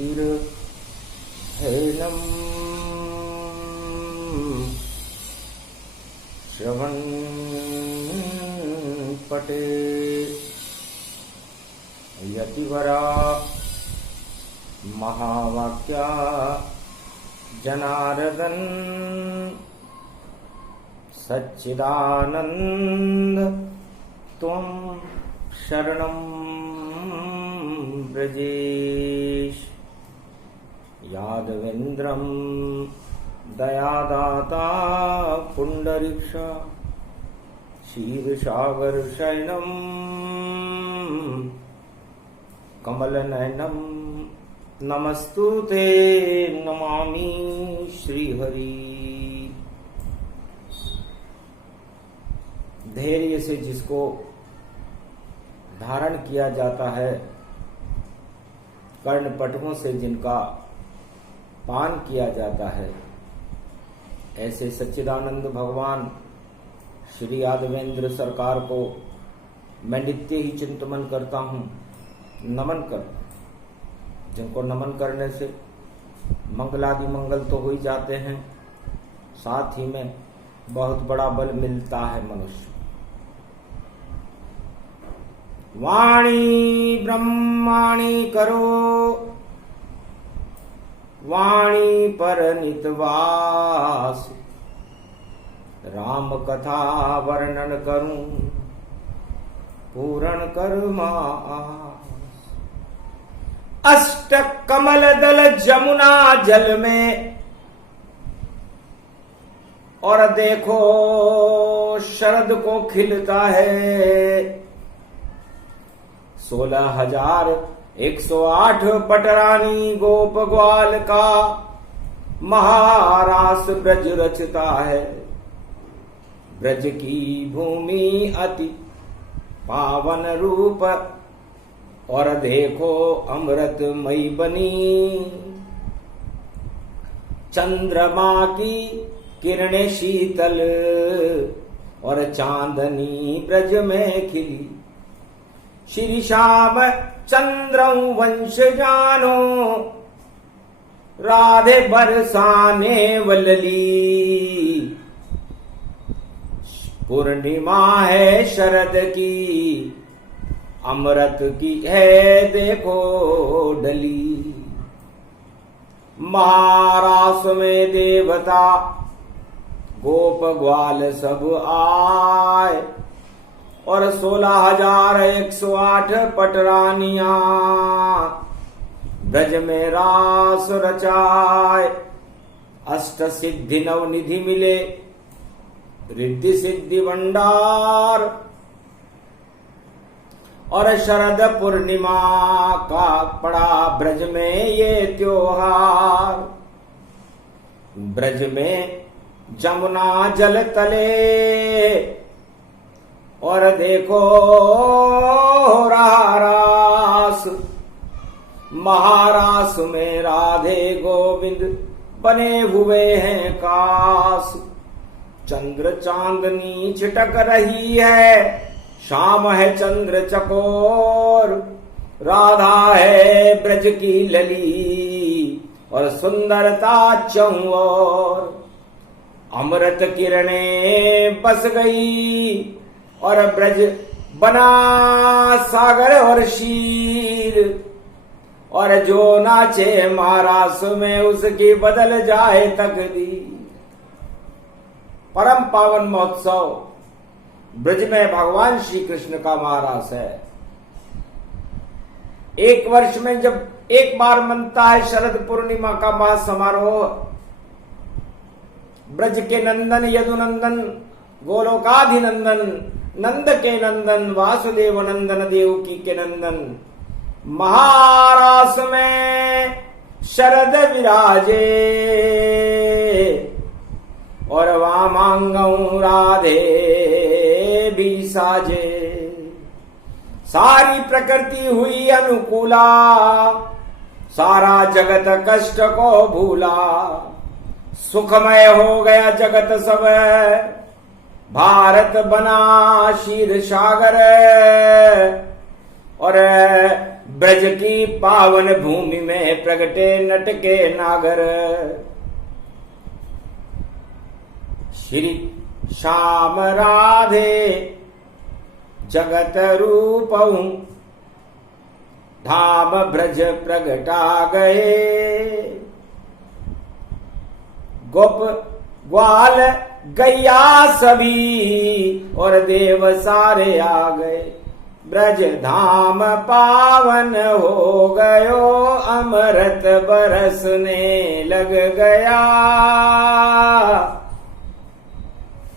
रुधिर हेनम श्रवण पटे यतिवरा महावाक्या जनार्दन सच्चिदानंद त्वं शरणं ब्रजेश यादवेन्द्रं दयादाता पुंडरीक्ष क्षीरसागर शयनं कमलनयनं नमस्तुते नमामि श्रीहरि। धैर्य से जिसको धारण किया जाता है, कर्णपटुओं से जिनका पान किया जाता है, ऐसे सच्चिदानंद भगवान श्री यादवेंद्र सरकार को मैं नित्य ही चिंतन करता हूँ, नमन करता हूँ। जिनको नमन करने से मंगलादि मंगल तो हो ही जाते हैं, साथ ही में बहुत बड़ा बल मिलता है मनुष्य। वाणी ब्रह्माणी करो, वाणी पर नितवास, राम कथा वर्णन करूं पूर्ण कर मास। अष्ट कमल दल जमुना जल में, और देखो शरद को खिलता है। 16,108 पटरानी गोप ग्वाल का महारास ब्रज रचता है। ब्रज की भूमि अति पावन रूप, और देखो अमृतमयी बनी। चंद्रमा की किरणें शीतल, और चांदनी ब्रज में खिली। श्री श्याम चंद्र वंश जानो, राधे बरसाने वलली। पूर्णिमा है शरद की, अमृत की है देखो डली। महारास में देवता गोप ग्वाल सब आए, और 16,108 पटरानियां ब्रज में रास रचाए। अष्ट सिद्धि नव निधि मिले, रिद्धि सिद्धि भंडार, और शरद पूर्णिमा का पड़ा ब्रज में ये त्योहार। ब्रज में जमुना जल तले, और देखो रास। महारास में राधे गोविंद बने हुए हैं कास। चंद्र चांदनी छिटक रही है, शाम है चंद्र चकोर। राधा है ब्रज की लली, और सुंदरता चहुं ओर। अमृत किरणें बस गई, और ब्रज बना सागर और शीर। और जो नाचे महारास में, उसकी बदल जाए तकदीर। परम पावन महोत्सव ब्रज में भगवान श्री कृष्ण का महारास है। एक वर्ष में जब एक बार मनता है शरद पूर्णिमा का महासमारोह। ब्रज के नंदन यदुनंदन गोलोकाधिनंदन, नंद के नंदन वासुदेव नंदन देवकी के नंदन। महारास में शरद विराजे, और वामांगं राधे भी साजे। सारी प्रकृति हुई अनुकूला, सारा जगत कष्ट को भूला। सुखमय हो गया जगत सब, भारत बना क्षीर सागर। और ब्रज की पावन भूमि में प्रगटे नटके नागर। श्री श्याम राधे जगत रूपऊ धाम ब्रज प्रगटा गए। गोप ग्वाल गैया सभी और देव सारे आ गए। ब्रज धाम पावन हो गयो अमृत बरसने लग गया।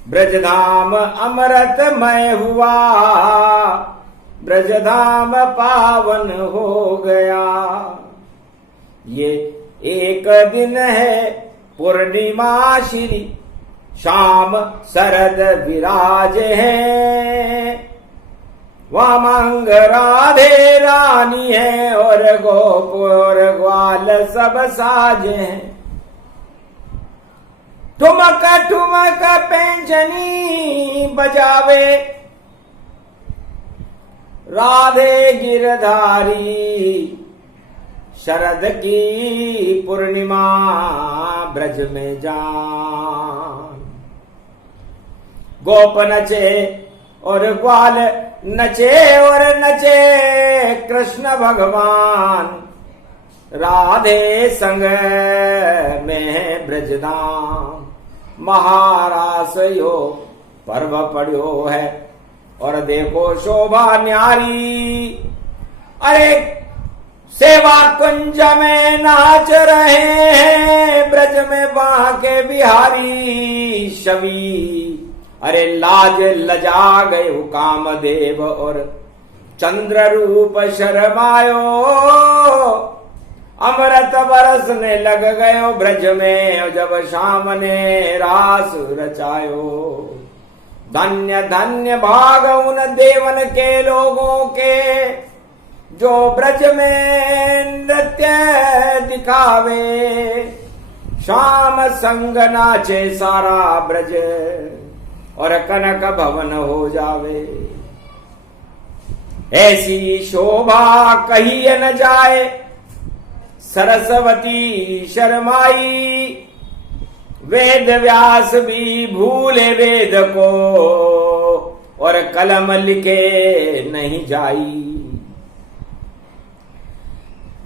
ब्रज धाम अमृतमय हुआ, ब्रज धाम पावन हो गया। ये एक दिन है पूर्णिमा, श्री श्याम शरद विराज है। वामंग राधे रानी है और गोप और ग्वाल सब साज हैं। ठुमक ठुमक पेंचनी बजावे राधे गिरधारी। शरद की पूर्णिमा ब्रज में जान। गोप नचे और ग्वाल नचे और नचे कृष्ण भगवान। राधे संग में ब्रजधाम महारास यो पर्व पड़ो है। और देखो शोभा न्यारी, अरे सेवा कुंज में नाच रहे हैं ब्रज में बांके बिहारी शबी। अरे लाज लजा गए कामदेव और चंद्र रूप शर्मायो। अमृत बरसने लग गयो ब्रज में जब श्याम ने रास रचायो। धन्य धन्य भाग उन देवन के लोगों के जो ब्रज में नृत्य दिखावे। श्याम संग नाचे सारा ब्रज और कनक भवन हो जावे। ऐसी शोभा कही न जाए सरस्वती शर्माई। वेद व्यास भी भूले वेद को और कलम लिखे नहीं जाई।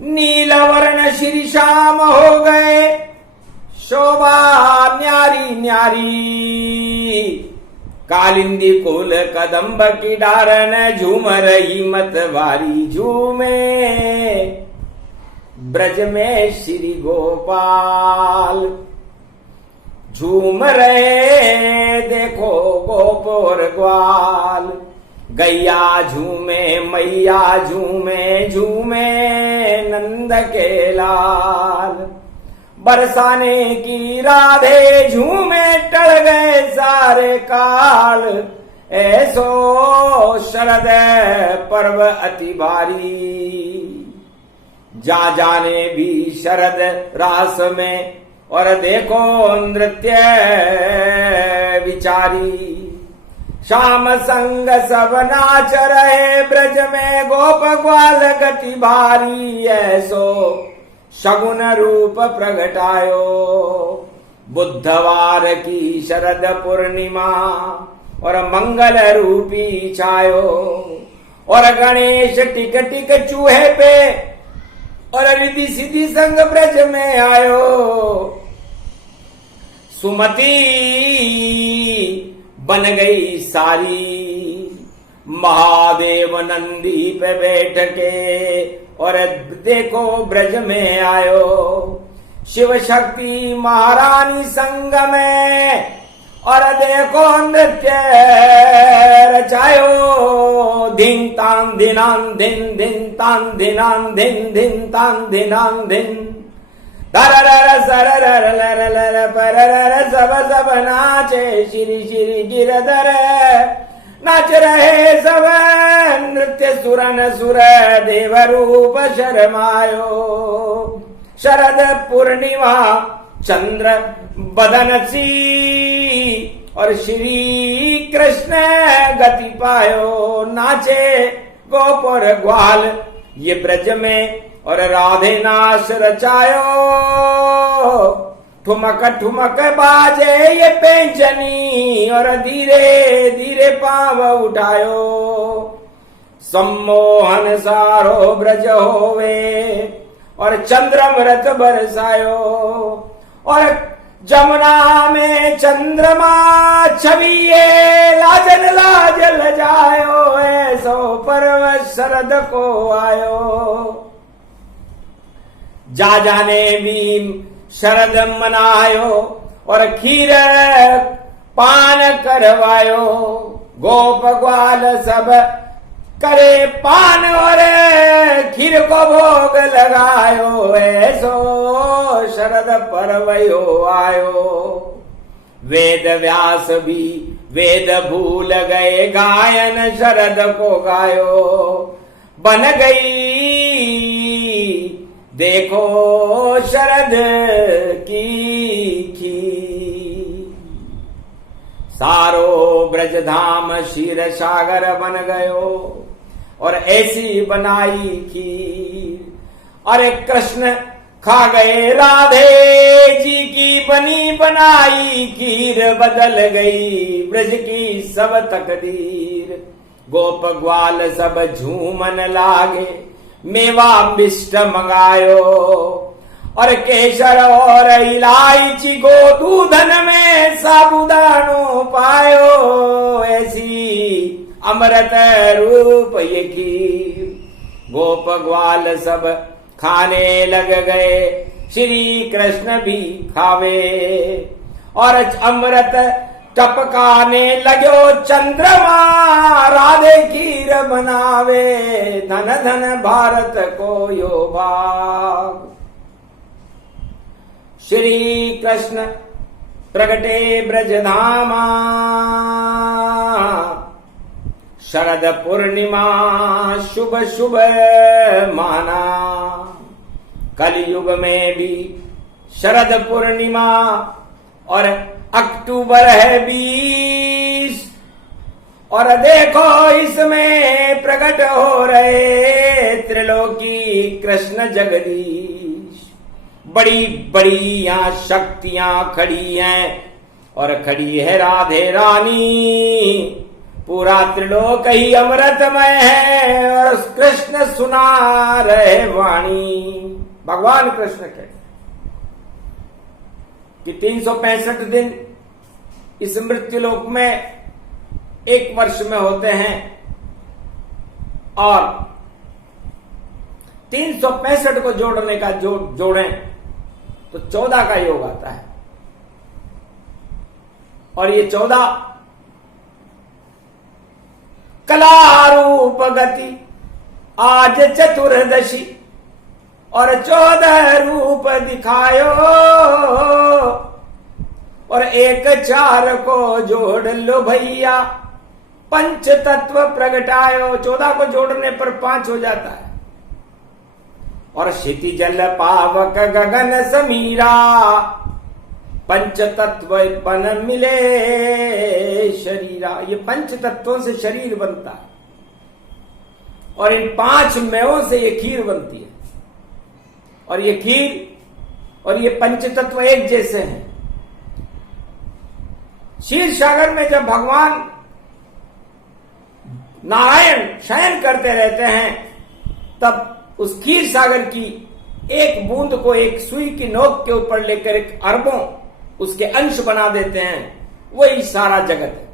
नीलवर्ण श्री श्याम हो गए शोभा न्यारी न्यारी। कालिंदी कुल कदम्ब की डारन झूम रही मतवारी। झूमे ब्रज में श्री गोपाल झूम रहे देखो गोप और ग्वाल। गैया झूमे मैया झूमे झूमे नंद के लाल। बरसाने की राधे झूमे टल गए सारे काल। ऐसो शरद पर्व अति भारी। जा जाने भी शरद रास में और देखो नृत्य विचारी। श्याम संग सब नाच रहे ब्रज में गोप ग्वाल गति भारी। ऐसो शगुन रूप प्रगटायो बुधवार की शरद पूर्णिमा और मंगल रूपी छायो। और गणेश टिक टिक चूहे पे और रिद्धि सिद्धि संग ब्रज में आयो। सुमति बन गई सारी महादेव नंदी पे बैठ के और देखो ब्रज में आयो। शिव शक्ति महारानी संग में और देखो नृत्य रचायो। धिन तान धिनान धिन धिन तान धिनान धिन धिन तान धिनान धिन। तररर सररर लरलर पररर सब सब नाचे श्री श्री गिरधर। नाच रहे सब नृत्य सुरन सुर देव रूप शर्मायो। शरद पूर्णिमा चंद्र बदन सी और श्री कृष्ण गति पायो। नाचे गोप और ग्वाल ये ब्रज में और राधे नाश रचायो, ठुमक ठुमक बाजे ये पेंचनी और धीरे धीरे पांव उठायो। सम्मोहन सारो ब्रज होवे और चंद्रमृत बरसायो, और जमुना में चंद्रमा छविए लाजन लाजल जायो, ऐसो पर्व शरद को आयो। जा जाने भी शरद मनायो और खीर पान करवायो, गोप ग्वाल सब करे पान और खीर को भोग लगायो, ऐसो शरद पर्वयो आयो। वेद व्यास भी वेद भूल गए, गायन शरद को गायो। बन गई देखो शरद की खीर, सारो ब्रज धाम क्षीर सागर बन गयो और ऐसी बनाई खीर। अरे कृष्ण खा गए राधे जी की बनी बनाई खीर, बदल गई ब्रज की सब तकदीर। गोप ग्वाल सब झूमन लागे, मेवा मिष्ट मंगायो और केसर और इलायची को दूधन में साबुदानो पायो, ऐसी अमृत रूप ये खीर। गोप ग्वाल सब खाने लग गए, श्री कृष्ण भी खावे और अमृत टपकाने लगो चंद्रमा, राधे खीर बनावे, धन धन भारत को यो भाग। श्री कृष्ण प्रगटे ब्रज धामा, शरद पूर्णिमा शुभ शुभ माना। कलयुग में भी शरद पूर्णिमा और अक्टूबर है 20, और देखो इसमें प्रकट हो रहे त्रिलोकी कृष्ण जगदीश। बड़ी बड़ी यहाँ शक्तियां खड़ी हैं और खड़ी है राधे रानी। पूरा त्रिलोक ही अमृतमय है और कृष्ण सुना रहे वाणी। भगवान कृष्ण कहते कि 365 दिन इस मृत्युलोक में एक वर्ष में होते हैं और 365 को जोड़ने का जोड़ें तो 14 का योग आता है, और ये 14 कलारूप गति आज चतुर्दशी और 14 रूप दिखायो, और 1 4 को जोड़ लो भैया, पंच तत्व प्रगटायो। 14 को जोड़ने पर 5 हो जाता है। और क्षिति जल पावक गगन समीरा, पंच तत्व बन मिले शरीरा। ये पंच तत्वों से शरीर बनता है और इन 5 मेवों से ये खीर बनती है, और ये खीर और ये पंच तत्व एक जैसे हैं। क्षीर सागर में जब भगवान नारायण शयन करते रहते हैं, तब उस खीर सागर की एक बूंद को एक सुई की नोक के ऊपर लेकर एक अरबों उसके अंश बना देते हैं। वही सारा जगत है।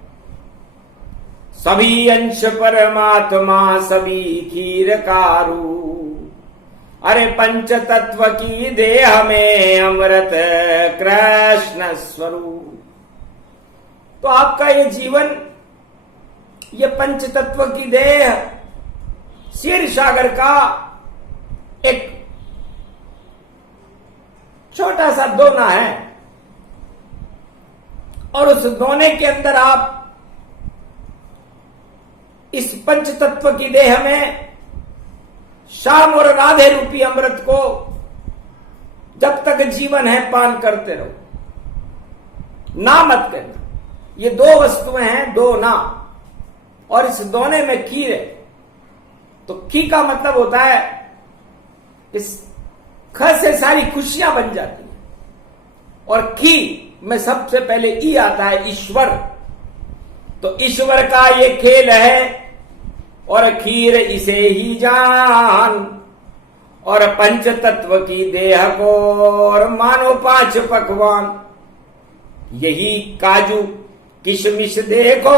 सभी अंश परमात्मा सभी खीर कारू, अरे पंच तत्व की देह में अमृत कृष्ण स्वरूप। तो आपका ये जीवन, ये पंच तत्व की देह क्षीर सागर का एक छोटा सा दोना है, और उस दोने के अंदर आप इस पंच तत्व की देह में श्याम और राधे रूपी अमृत को जब तक जीवन है पान करते रहो। ना मत करना। ये 2 वस्तुएं हैं, 2 ना, और इस दोने में खीर है। तो खी का मतलब होता है, इस ख से सारी खुशियां बन जाती हैं। और खी में सबसे पहले ई आता है, ईश्वर। तो ईश्वर का ये खेल है, और खीर इसे ही जान, और पंच तत्व की देह को और मानो 5 पकवान। यही काजू किशमिश देखो,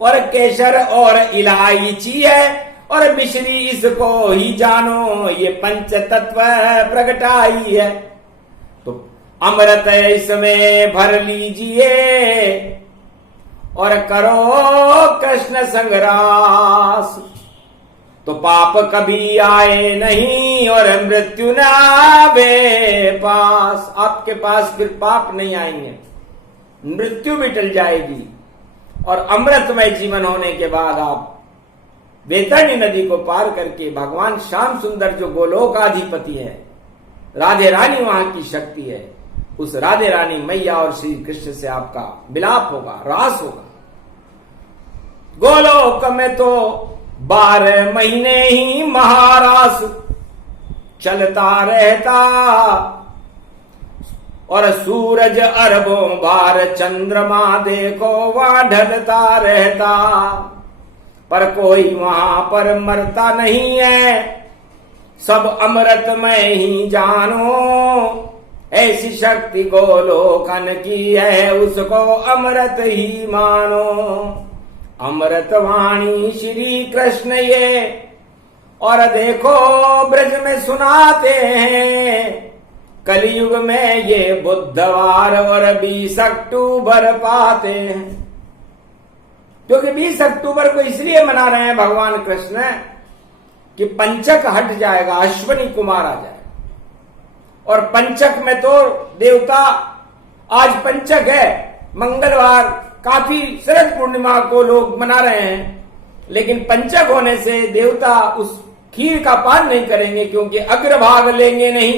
और केसर और इलायची है, और मिश्री इसको ही जानो, ये पंच तत्व प्रगटाई है। तो अमृत इसमें भर लीजिए, और करो कृष्ण संग्रास। तो पाप कभी आए नहीं, और मृत्यु न आवे पास। आपके पास फिर पाप नहीं आएंगे, मृत्यु भी टल जाएगी, और अमृतमय जीवन होने के बाद आप वैतरणी नदी को पार करके भगवान श्याम सुंदर जो गोलोकाधिपति है, राधे रानी वहां की शक्ति है, उस राधे रानी मैया और श्री कृष्ण से आपका मिलाप होगा, रास होगा। गोलोक में तो 12 महीने ही महारास चलता रहता, और सूरज अरबों बार चंद्रमा देखो वहां ढलता रहता, पर कोई वहां पर मरता नहीं है, सब अमृतमय ही जानो। ऐसी शक्ति गोलोकन की है, उसको अमृत ही मानो। अमृतवाणी श्री कृष्ण ये, और देखो ब्रज में सुनाते हैं, कलयुग में ये बुधवार और 20 अक्टूबर पाते हैं। क्योंकि 20 अक्टूबर को इसलिए मना रहे हैं भगवान कृष्ण कि पंचक हट जाएगा, अश्वनी कुमार आ जाएगा। और पंचक में तो देवता, आज पंचक है, मंगलवार, काफी शरद पूर्णिमा को लोग मना रहे हैं, लेकिन पंचक होने से देवता उस खीर का पान नहीं करेंगे, क्योंकि अग्रभाग लेंगे नहीं।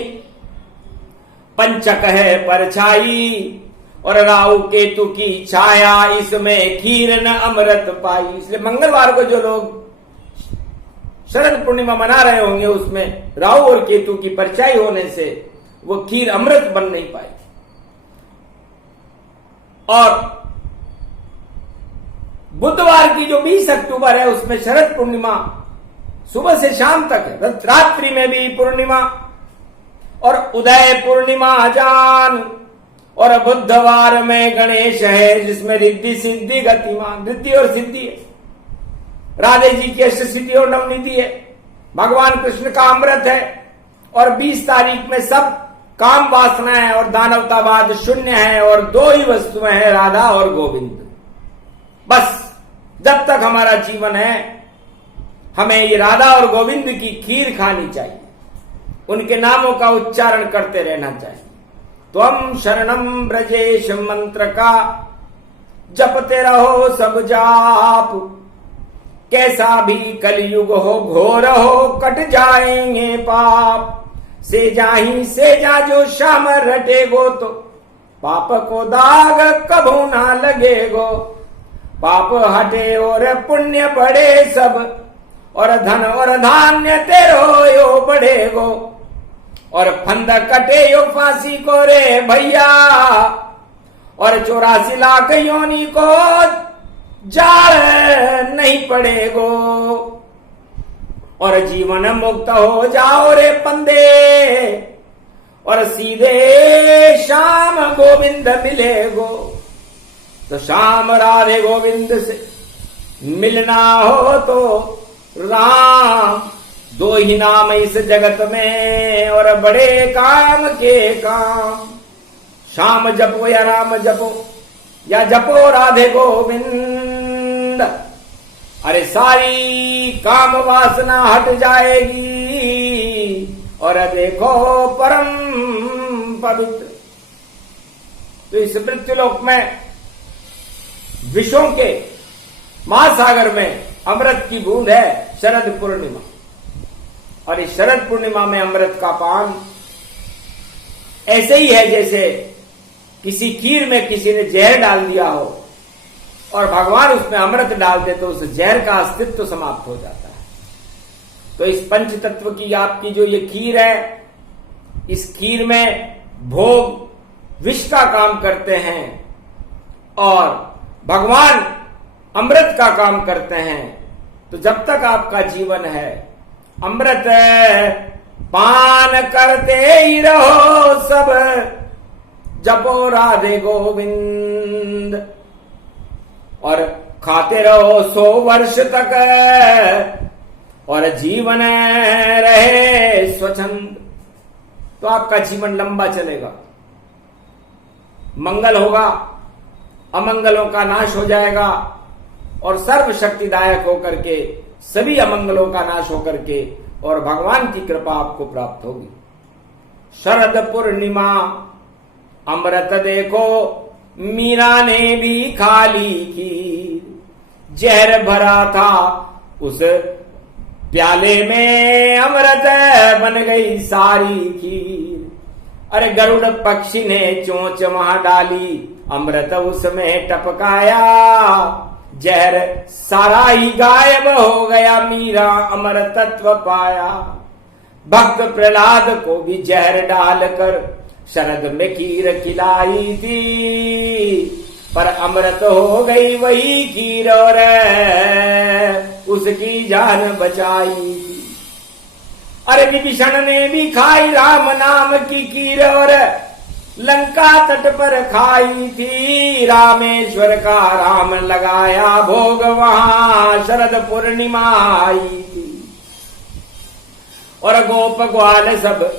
पंचक है परछाई, और राहु केतु की छाया, इसमें खीर न अमृत पाई। इसलिए मंगलवार को जो लोग शरद पूर्णिमा मना रहे होंगे, उसमें राहु और केतु की परछाई होने से वो खीर अमृत बन नहीं पाई। और बुधवार की जो 20 अक्टूबर है, उसमें शरद पूर्णिमा सुबह से शाम तक है, रात्रि में भी पूर्णिमा, और उदय पूर्णिमा जान। और बुधवार में गणेश है, जिसमें रिद्धि सिद्धि गतिमान, रिद्धि और सिद्धि है, राधे जी की अष्ट सिद्धि और नवनिधि है, भगवान कृष्ण का अमृत है। और 20 तारीख में सब काम वासना है और दानवतावाद शून्य है, और 2 ही वस्तुएं हैं, राधा और गोविंद। बस जब तक हमारा जीवन है, हमें ये राधा और गोविंद की खीर खानी चाहिए, उनके नामों का उच्चारण करते रहना चाहिए। त्वम शरणम ब्रजेश मंत्र का जपते रहो सब जाप, कैसा भी कलयुग हो घोर हो, कट जाएंगे पाप। से जा जो श्याम रटेगो, तो पाप को दाग कभू ना लगेगो। पाप हटे और पुण्य बढ़े सब, और धन और धान्य तेरो यो बढ़ेगो। और फंद कटे यो फांसी को रे भैया, और 84 लाख योनि को जाल नहीं पड़ेगो। और जीवन मुक्त हो जाओ रे पंदे, और सीधे श्याम गोविंद मिलेगो। तो श्याम राधे गोविंद से मिलना हो तो राम, 2 ही नाम इस जगत में, और बड़े काम के काम। श्याम जपो या राम जपो, या जपो राधे गोविंद, अरे सारी काम वासना हट जाएगी, और देखो परम पवित्र। तो इस मृत्युलोक में, विश्वों के महासागर में अमृत की बूंद है शरद पूर्णिमा। और इस शरद पूर्णिमा में अमृत का पान ऐसे ही है जैसे किसी खीर में किसी ने जहर डाल दिया हो, और भगवान उसमें अमृत डाल दे तो उस जहर का अस्तित्व समाप्त हो जाता है। तो इस पंच तत्व की आपकी जो ये खीर है, इस खीर में भोग विष का काम करते हैं और भगवान अमृत का काम करते हैं। तो जब तक आपका जीवन है, अमृत पान करते ही रहो सब, जपो राधे गोविंद, और खाते रहो 100 वर्ष तक, और जीवन रहे स्वच्छंद। तो आपका जीवन लंबा चलेगा, मंगल होगा, अमंगलों का नाश हो जाएगा, और सर्वशक्तिदायक होकर के सभी अमंगलों का नाश होकर के और भगवान की कृपा आपको प्राप्त होगी। शरद पूर्णिमा अमृत देखो, मीरा ने भी खाली खीर, जहर भरा था उस प्याले में, अमृत बन गई सारी खीर। अरे गरुड़ पक्षी ने चोंच वहां डाली, अमृत उसमें टपकाया, जहर सारा ही गायब हो गया, मीरा अमर तत्व पाया। भक्त प्रहलाद को भी जहर डालकर शरद में खीर खिलाई थी, पर अमृत हो गई वही खीर और उसकी जान बचाई थी। अरे विभीषण ने भी खाई राम नाम की खीर और लंका तट पर खाई थी, रामेश्वर का राम लगाया भोग वहां शरद पूर्णिमा आई थी। और गोप ग्वाल सब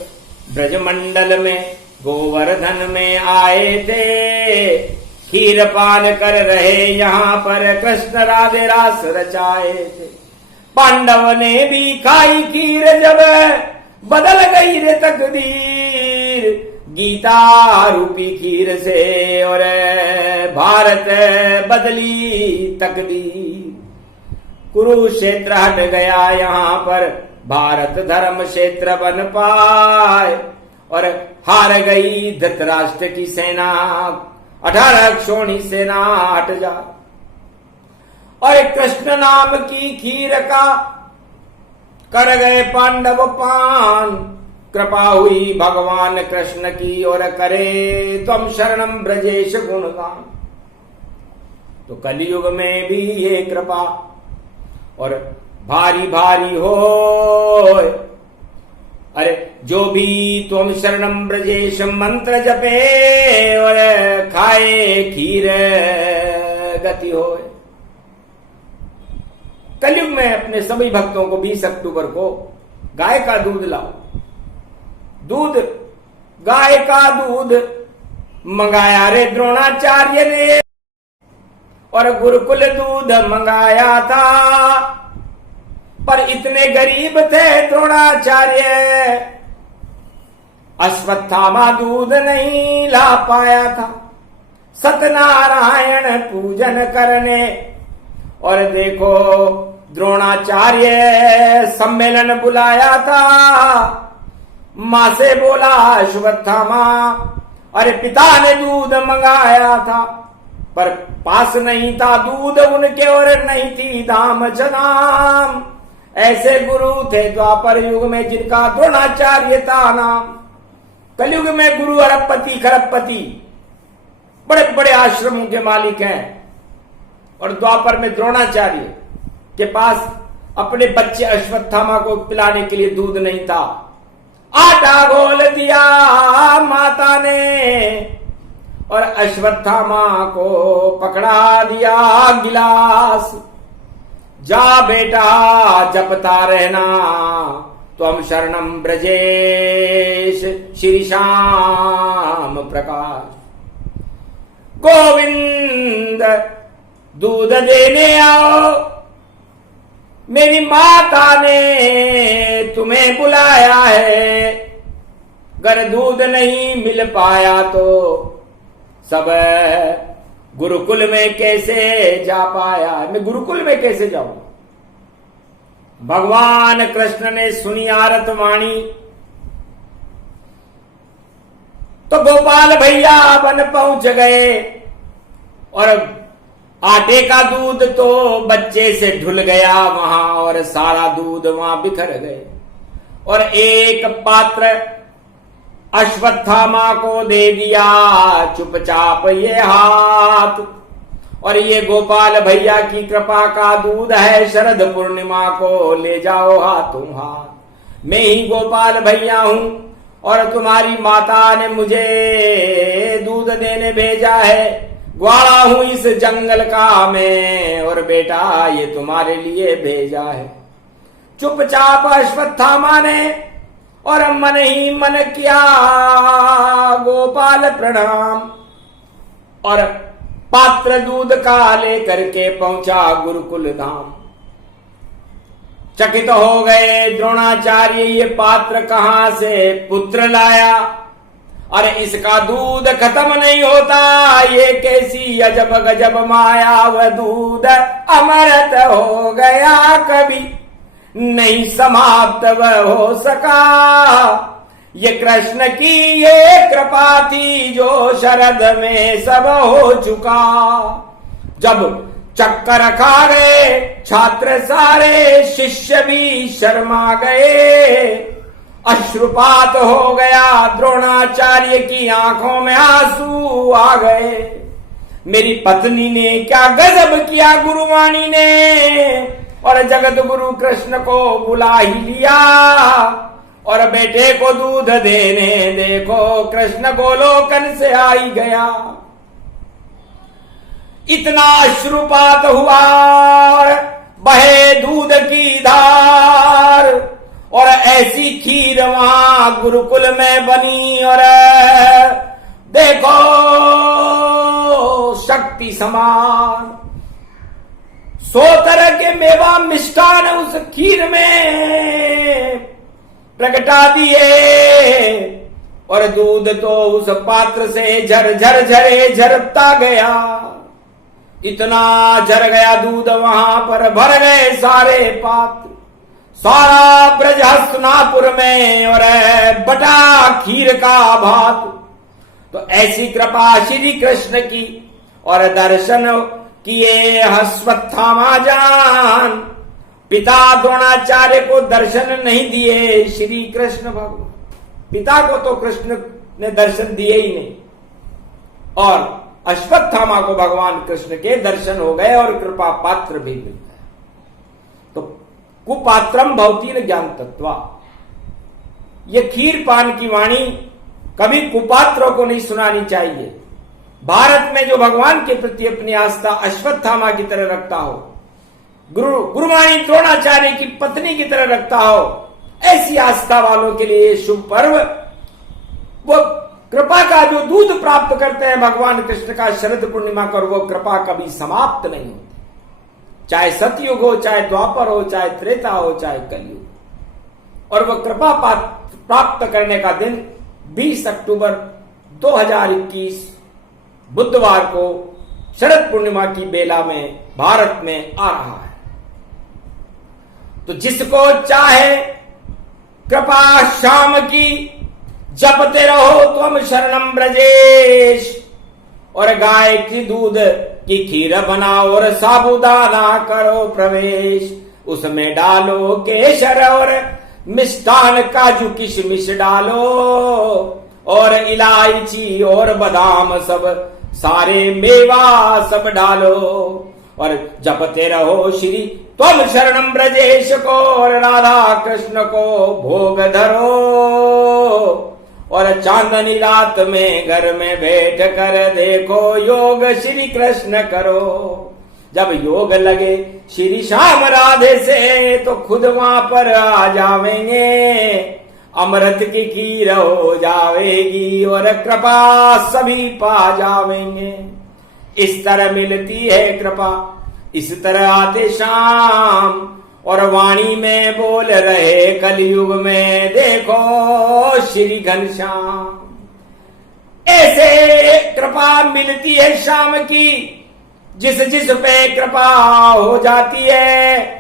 ब्रजमंडल में गोवर्धन में आए थे, खीर पान कर रहे यहाँ पर कृष्ण राधे रास रचाए थे। पांडव ने भी खाई खीर जब बदल गई रे तकदीर, गीता रूपी खीर से और भारत बदली तकदीर। कुरुक्षेत्र हट गया यहाँ पर भारत धर्म क्षेत्र बन पाए, और हार गई धृतराष्ट्र की सेना, 18 क्षोणी सेना हट जा। और कृष्ण नाम की खीर का कर गए पांडव पान, कृपा हुई भगवान कृष्ण की और करे त्वम शरणम ब्रजेश गुणगान। तो कलयुग में भी ये कृपा और भारी भारी हो, अरे जो भी त्वम शरणम ब्रजेश मंत्र जपे और खाए खीर गति होए। कलयुग में अपने सभी भक्तों को 20 अक्टूबर को गाय का दूध लाओ। दूध, गाय का दूध मंगाया रे द्रोणाचार्य ने, और गुरुकुल दूध मंगाया था, पर इतने गरीब थे द्रोणाचार्य, अश्वत्थामा दूध नहीं ला पाया था। सत्यनारायण पूजन करने और देखो द्रोणाचार्य सम्मेलन बुलाया था, मां से बोला अश्वत्थामा, अरे पिता ने दूध मंगाया था, पर पास नहीं था दूध उनके और नहीं थी धाम जनाम। ऐसे गुरु थे द्वापर युग में जिनका द्रोणाचार्य था नाम। कलयुग में गुरु अरबपति खरबपति बड़े बड़े आश्रमों के मालिक हैं, और द्वापर में द्रोणाचार्य के पास अपने बच्चे अश्वत्थामा को पिलाने के लिए दूध नहीं था। आटा घोल दिया माता ने और अश्वत्थामा को पकड़ा दिया गिलास, जा बेटा जपता रहना त्वम शरणम ब्रजेश श्री श्याम प्रकाश। गोविंद दूध देने आओ, मेरी माता ने तुम्हें बुलाया है। अगर दूध नहीं मिल पाया तो सब गुरुकुल में कैसे जा पाया? मैं गुरुकुल में कैसे जाऊं? भगवान कृष्ण ने सुनी आरत वाणी तो गोपाल भैया वन पहुंच गए और आटे का दूध तो बच्चे से ढुल गया वहां और सारा दूध वहां बिखर गए। और एक पात्र अश्वत्थामा को दे दिया चुपचाप ये हाथ, और ये गोपाल भैया की कृपा का दूध है, शरद पूर्णिमा को ले जाओ हाथों हाथ। मैं ही गोपाल भैया हूं और तुम्हारी माता ने मुझे दूध देने भेजा है। ग्वाला हूं इस जंगल का मैं, और बेटा ये तुम्हारे लिए भेजा है। चुपचाप अश्वत्थामा ने और मन ही मन किया गोपाल प्रणाम, और पात्र दूध का लेकर के पहुंचा गुरुकुल धाम। चकित हो गए द्रोणाचार्य, ये पात्र कहां से पुत्र लाया, और इसका दूध खत्म नहीं होता, ये कैसी अजब गजब माया, वह दूध अमृत हो गया कभी नहीं समाप्त वह हो सका। ये कृष्ण की ये कृपा थी जो शरद में सब हो चुका। जब चक्कर खा गए छात्र सारे, शिष्य भी शर्मा गए। अश्रुपात हो गया द्रोणाचार्य की आंखों में आंसू आ गए। मेरी पत्नी ने क्या गजब किया गुरुवाणी ने, और जगत गुरु कृष्ण को बुला ही लिया, और बेटे को दूध देने देखो कृष्ण गोलोकन से आई गया। इतना अश्रुपात हुआ और बहे दूध की धार, और ऐसी खीर वहां गुरुकुल में बनी, और देखो शक्ति समान 100 तरह के मेवा मिष्ठान उस खीर में प्रगटा दिए, और दूध तो उस पात्र से झर झर झरे झरता गया। इतना झर गया दूध वहां पर भर गए सारे पात्र, सारा ब्रज हस्तिनापुर में और बटा खीर का भात। तो ऐसी कृपा श्री कृष्ण की, और दर्शन किए अश्वत्थामा जान। पिता द्रोणाचार्य को दर्शन नहीं दिए श्री कृष्ण भगवान, पिता को तो कृष्ण ने दर्शन दिए ही नहीं, और अश्वत्थामा को भगवान कृष्ण के दर्शन हो गए और कृपा पात्र भी मिल गए। तो कुपात्रम भवती न ज्ञान तत्वा, ये खीर पान की वाणी कभी कुपात्रों को नहीं सुनानी चाहिए। भारत में जो भगवान के प्रति अपनी आस्था अश्वत्थामा की तरह रखता हो, गुरुवाणी द्रोणाचार्य की पत्नी की तरह रखता हो, ऐसी आस्था वालों के लिए शुभ पर्व, वो कृपा का जो दूध प्राप्त करते हैं भगवान कृष्ण का शरद पूर्णिमा कर, वो कृपा कभी समाप्त नहीं होती। चाहे सतयुग हो, चाहे द्वापर हो, चाहे त्रेता हो, चाहे कलयुग, और वह कृपा प्राप्त करने का दिन 20 अक्टूबर 2021 बुधवार को शरद पूर्णिमा की बेला में भारत में आ रहा है। तो जिसको चाहे कृपा शाम की, जपते रहो तुम शरणम ब्रजेश, और गाय की दूध की खीर बनाओ और साबुदाना करो प्रवेश। उसमें डालो केसर और मिष्ठान, काजू किशमिश डालो, और इलायची और बादाम सब सारे मेवा सब डालो, और जपते रहो श्री त्वम शरणम ब्रजेश को, और राधा कृष्ण को भोग धरो, और चांदनी रात में घर में बैठ कर देखो योग श्री कृष्ण करो। जब योग लगे श्री श्याम राधे से, तो खुद वहां पर आ जावेंगे, अमृत की खीर हो जावेगी और कृपा सभी पा जावेंगे। इस तरह मिलती है कृपा, इस तरह आते शाम, और वाणी में बोल रहे कलयुग में देखो श्री घनश्याम। ऐसे कृपा मिलती है शाम की, जिस जिस पे कृपा हो जाती है।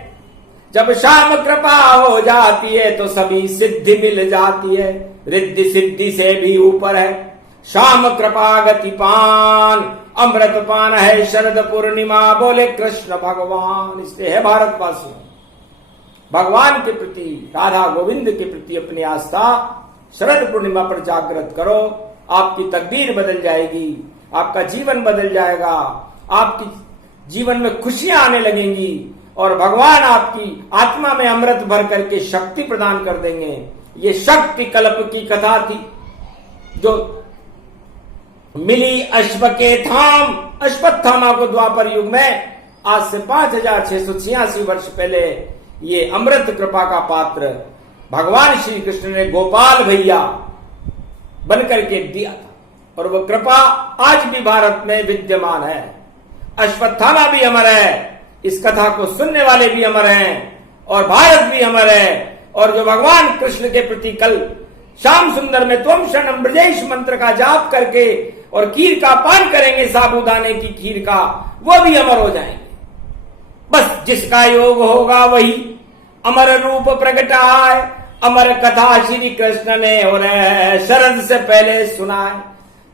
जब शाम कृपा हो जाती है तो सभी सिद्धि मिल जाती है, रिद्धि सिद्धि से भी ऊपर है। शाम कृपा गति पान, अमृत पान है शरद पूर्णिमा, बोले कृष्ण भगवान। इसलिए है भारतवासियों, भगवान के प्रति, राधा गोविंद के प्रति अपनी आस्था शरद पूर्णिमा पर जागृत करो। आपकी तकदीर बदल जाएगी, आपका जीवन बदल जाएगा, आपकी जीवन में खुशियां आने लगेंगी और भगवान आपकी आत्मा में अमृत भर करके शक्ति प्रदान कर देंगे। ये शक्ति कल्प की कथा थी जो मिली अश्वत्थामा को द्वापर युग में। आज से 5686 वर्ष पहले ये अमृत कृपा का पात्र भगवान श्री कृष्ण ने गोपाल भैया बनकर के दिया था और वह कृपा आज भी भारत में विद्यमान है। अश्वत्थामा भी अमर है, इस कथा को सुनने वाले भी अमर हैं और भारत भी अमर है। और जो भगवान कृष्ण के प्रति कल श्याम सुंदर में त्वम शरणम ब्रजेश मंत्र का जाप करके और खीर का पान करेंगे, साबूदाने की खीर का, वो भी अमर हो जाएंगे। बस जिसका योग होगा वही अमर रूप प्रगटाए। अमर कथा श्री कृष्ण ने और शरद से पहले सुनाए,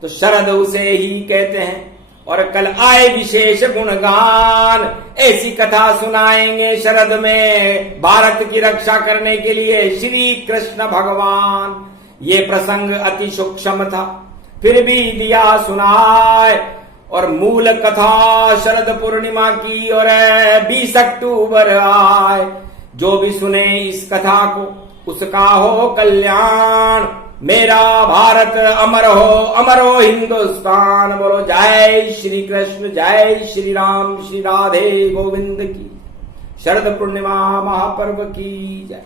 तो शरद उसे ही कहते हैं। और कल आए विशेष गुणगान, ऐसी कथा सुनाएंगे शरद में भारत की रक्षा करने के लिए श्री कृष्ण भगवान। ये प्रसंग अति सूक्ष्म था, फिर भी दिया सुनाए। और मूल कथा शरद पूर्णिमा की और 20 अक्टूबर आए। जो भी सुने इस कथा को उसका हो कल्याण। मेरा भारत अमर हो हिंदुस्तान। बोलो जय श्री कृष्ण, जय श्री राम, श्री राधे गोविंद की। शरद पूर्णिमा महापर्व की जय।